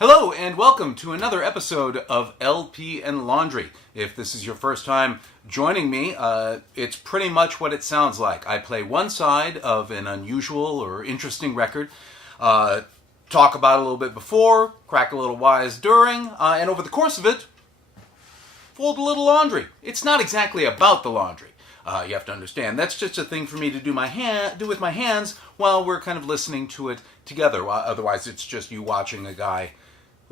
Hello and welcome to another episode of LP and Laundry. If this is your first time joining me, it's pretty much what it sounds like. I play one side of an unusual or interesting record, talk about it a little bit before, crack a little wise during, and over the course of it, fold a little laundry. It's not exactly about the laundry. You have to understand, that's just a thing for me to do with my hands while we're kind of listening to it together. Otherwise, it's just you watching a guy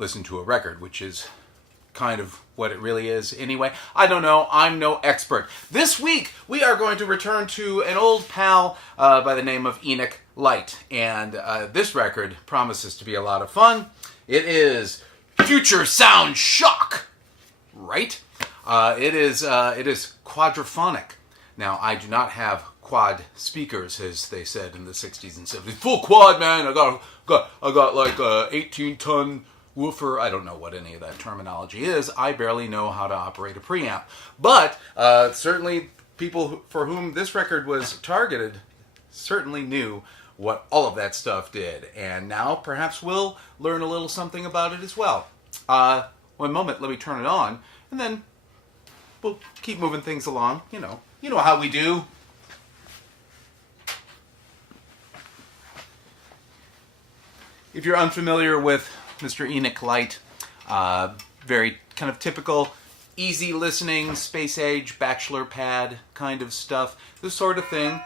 listen to a record, which is kind of what it really is anyway. I don't know. I'm no expert. This week, we are going to return to an old pal by the name of Enoch Light. And this record promises to be a lot of fun. It is Future Sound Shock, right? It is quadrophonic. Now, I do not have quad speakers, as they said in the 60s and 70s. Full quad, man. I got like a 18-ton woofer. I don't know what any of that terminology is. I barely know how to operate a preamp. But certainly people for whom this record was targeted certainly knew what all of that stuff did. And now perhaps we'll learn a little something about it as well. One moment, let me turn it on, and then we'll keep moving things along. You know how we do. If you're unfamiliar with Mr. Enoch Light, very kind of typical, easy listening, space age, bachelor pad kind of stuff, this sort of thing.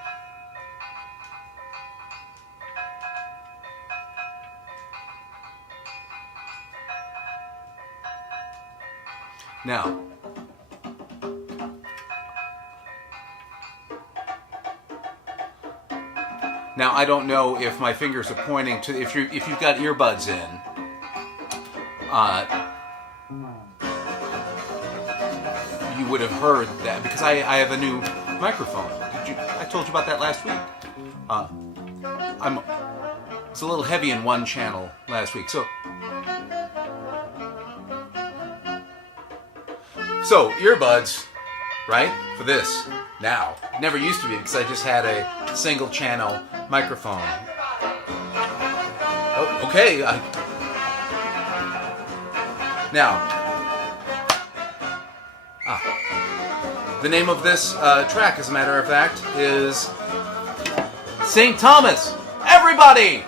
Now I don't know if my fingers are pointing to, if you've got earbuds in, you would have heard that, because I have a new microphone. I told you about that last week. It's a little heavy in one channel last week, so earbuds, right, for this now. Never used to be, because I just had a single channel microphone. Oh, okay. The name of this track, as a matter of fact, is St. Thomas. Everybody!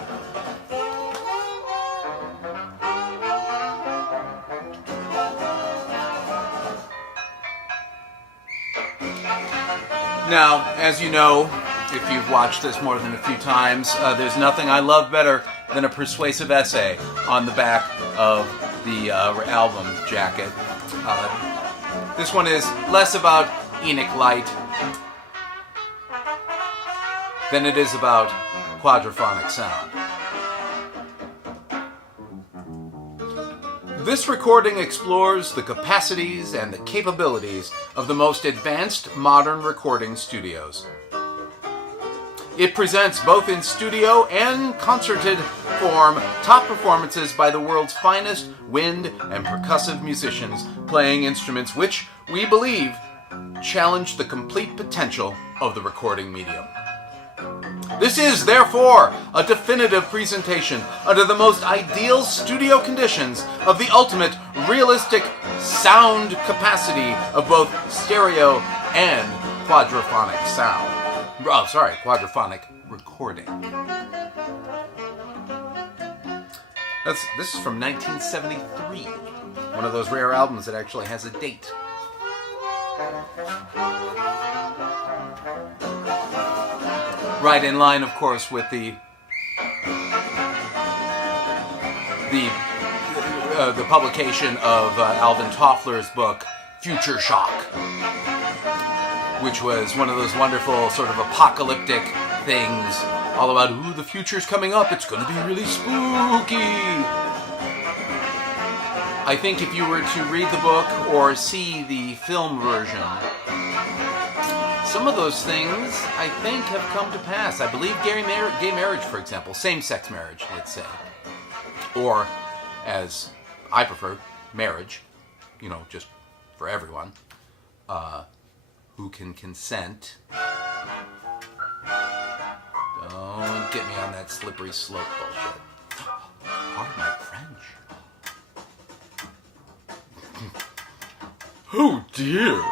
Now, as you know, if you've watched this more than a few times, there's nothing I love better than a persuasive essay on the back of the album jacket. This one is less about Enoch Light than it is about quadrophonic sound. This recording explores the capacities and the capabilities of the most advanced modern recording studios. It presents, both in studio and concerted form, top performances by the world's finest wind and percussive musicians playing instruments which, we believe, challenge the complete potential of the recording medium. This is, therefore, a definitive presentation under the most ideal studio conditions of the ultimate realistic sound capacity of both stereo and quadrophonic sound. Quadrophonic recording. This is from 1973. One of those rare albums that actually has a date. Right in line, of course, with the publication of Alvin Toffler's book, Future Shock, which was one of those wonderful sort of apocalyptic things, all about, ooh, the future's coming up, it's going to be really spooky. I think if you were to read the book or see the film version, some of those things, I think, have come to pass. I believe gay marriage, for example, same-sex marriage, let's say, or, as I prefer, marriage, just for everyone, who can consent. Don't get me on that slippery slope bullshit. Pardon my French. Oh dear.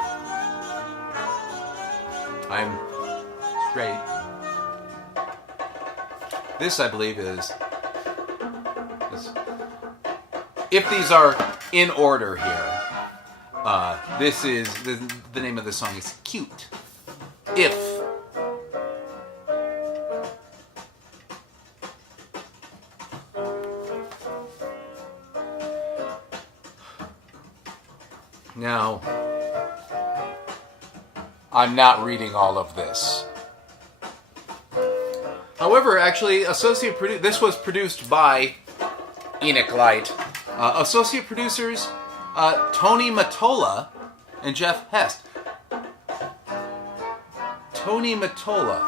I'm straight. This, I believe, is... If these are in order here, this is... The name of the song is Cute. If. Now, I'm not reading all of this. However, actually, this was produced by Enoch Light. Associate producers, Tony Mottola and Jeff Hest. Tony Mottola.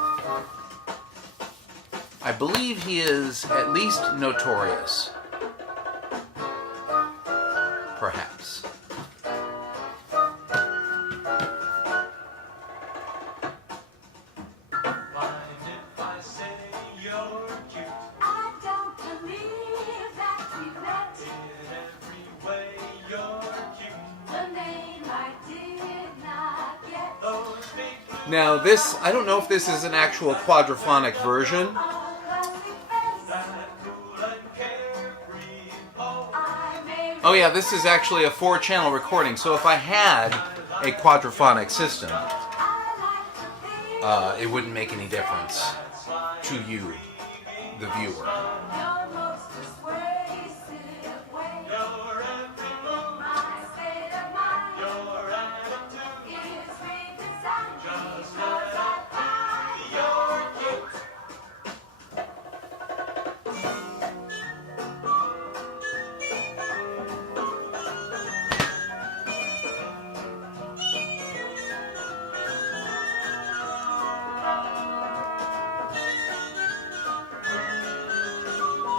I believe he is at least notorious. Perhaps. Now this, I don't know if this is an actual quadrophonic version. Oh yeah, this is actually a 4-channel recording, so if I had a quadrophonic system, it wouldn't make any difference to you, the viewer.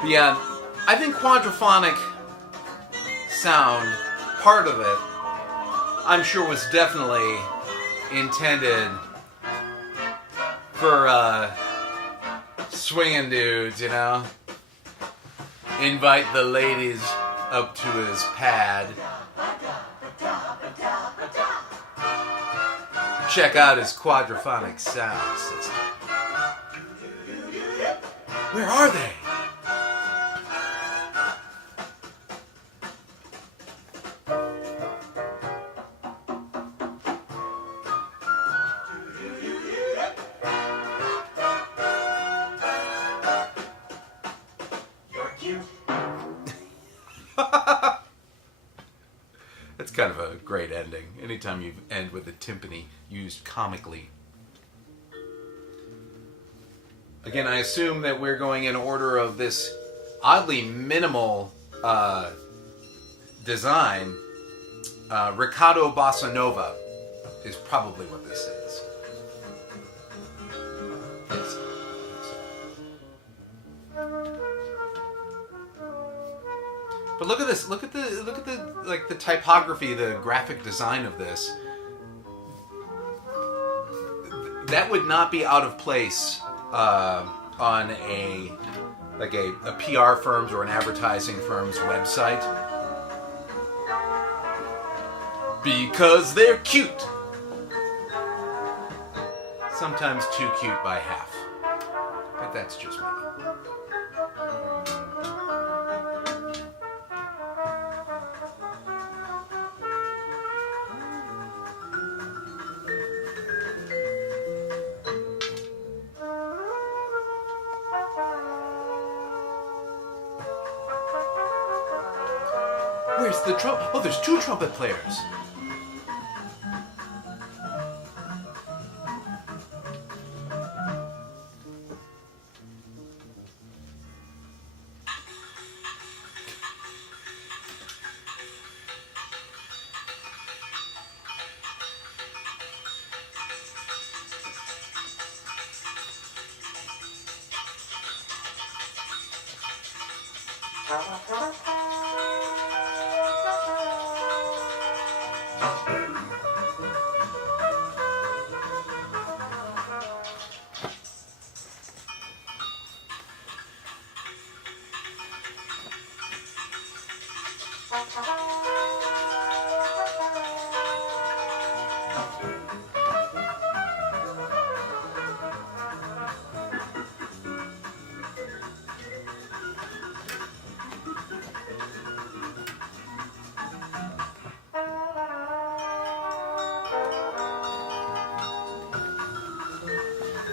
But yeah, I think quadrophonic sound, part of it, I'm sure was definitely intended for swinging dudes, you know? Invite the ladies up to his pad. Check out his quadrophonic sound system. Where are they? That's kind of a great ending. Anytime you end with a timpani used comically. Again, I assume that we're going in order of this oddly minimal design. Ricardo Bossa Nova is probably what this is. But look at this. Look at the like the typography, the graphic design of this. That would not be out of place on a PR firm's or an advertising firm's website, because they're cute. Sometimes too cute by half. But that's just me. Where's the trumpet? Oh, there's 2 trumpet players.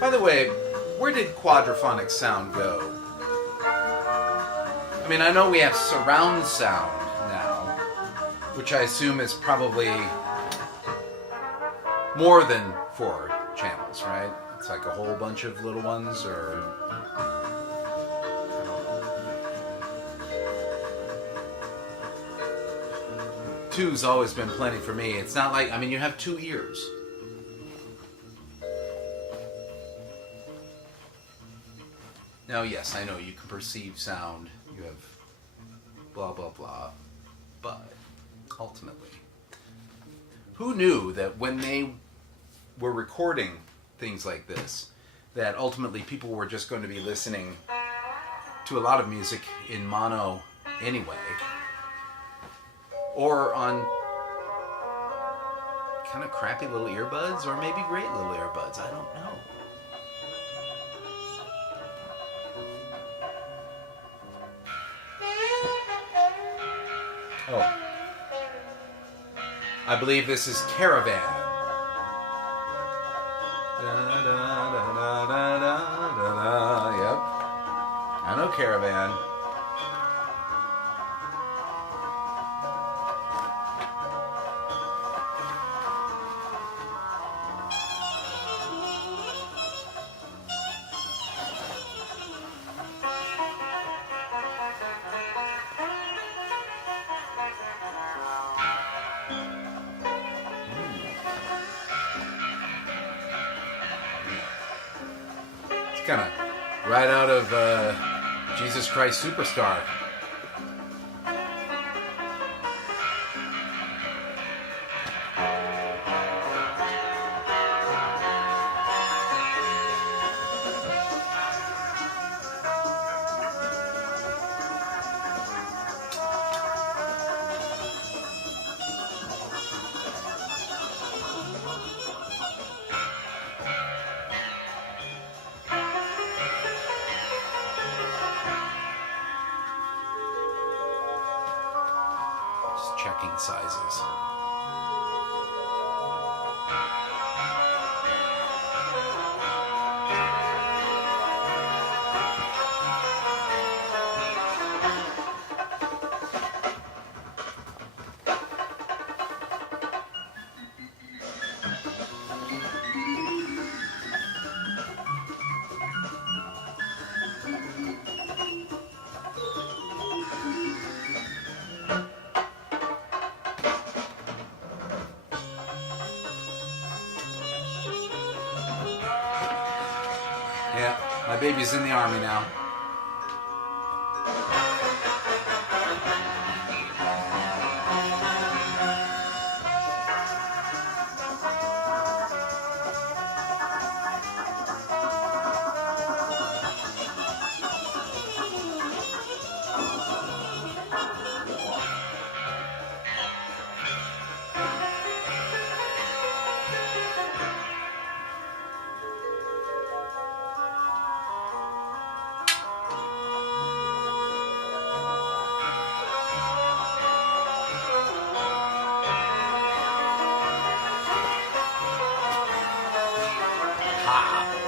By the way, where did quadrophonic sound go? I mean, I know we have surround sound now, which I assume is probably more than 4 channels, right? It's like a whole bunch of little ones, or... Two's always been plenty for me. It's not like, I mean, you have 2 ears. Now, yes, I know you can perceive sound. You have blah, blah, blah. But ultimately, who knew that when they were recording things like this, that ultimately people were just going to be listening to a lot of music in mono anyway? Or on kind of crappy little earbuds, or maybe great little earbuds. I don't know. Oh. I believe this is Caravan. Yep. I know Caravan. Kind of right out of Jesus Christ Superstar. Checking sizes. Yeah, my baby's in the army now.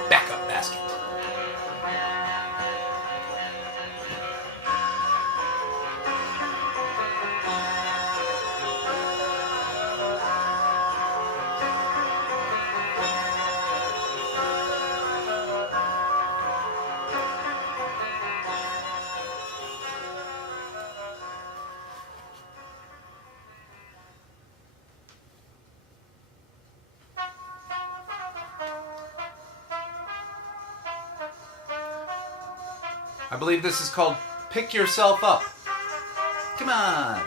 Backup basket. I believe this is called Pick Yourself Up. Come on,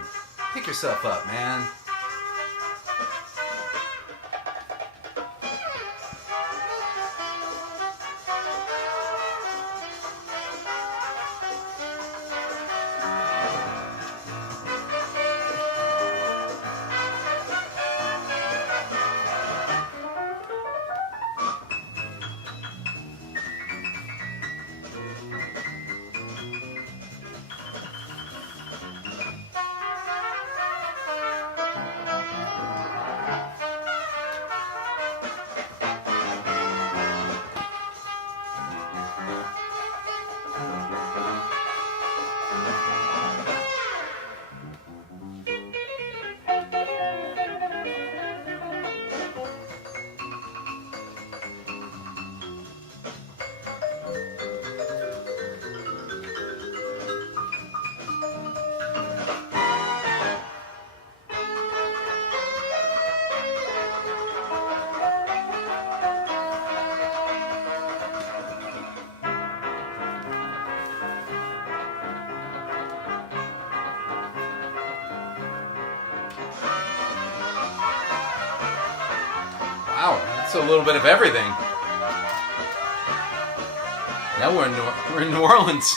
pick yourself up, man. Wow, that's a little bit of everything. Now we're in New Orleans.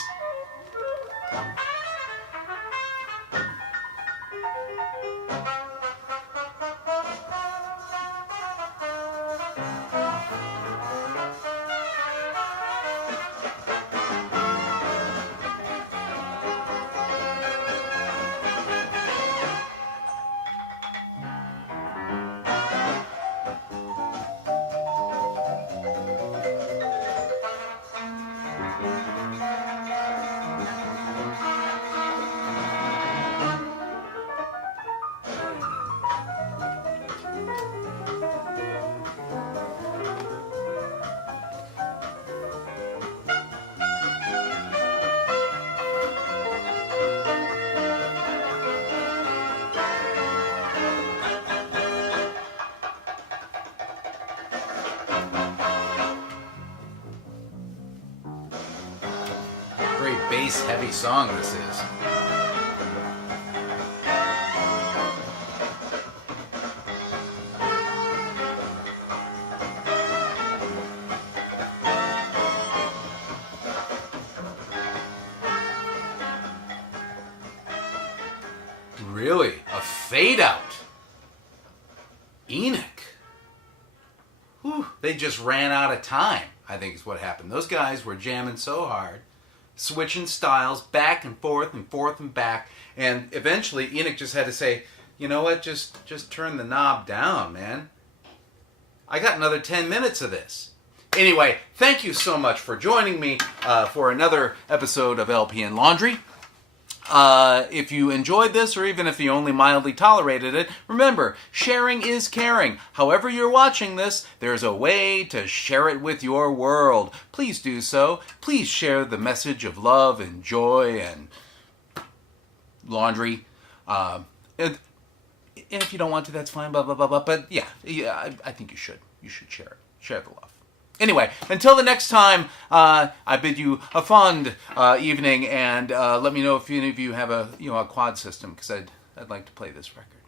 Very bass-heavy song this is. Really? A fade out? Enoch? Whew, they just ran out of time, I think is what happened. Those guys were jamming so hard, switching styles back and forth and forth and back, and eventually Enoch just had to say, you know what, just turn the knob down, man. I got another 10 minutes of this. Anyway, thank you so much for joining me for another episode of LP and Laundry. If you enjoyed this, or even if you only mildly tolerated it, remember, sharing is caring. However you're watching this, there's a way to share it with your world. Please do so. Please share the message of love and joy and laundry. And if you don't want to, that's fine, blah, blah, blah, blah. But yeah, I think you should. You should share it. Share the love. Anyway, until the next time, I bid you a fond evening, and let me know if any of you have a quad system, because I'd like to play this record.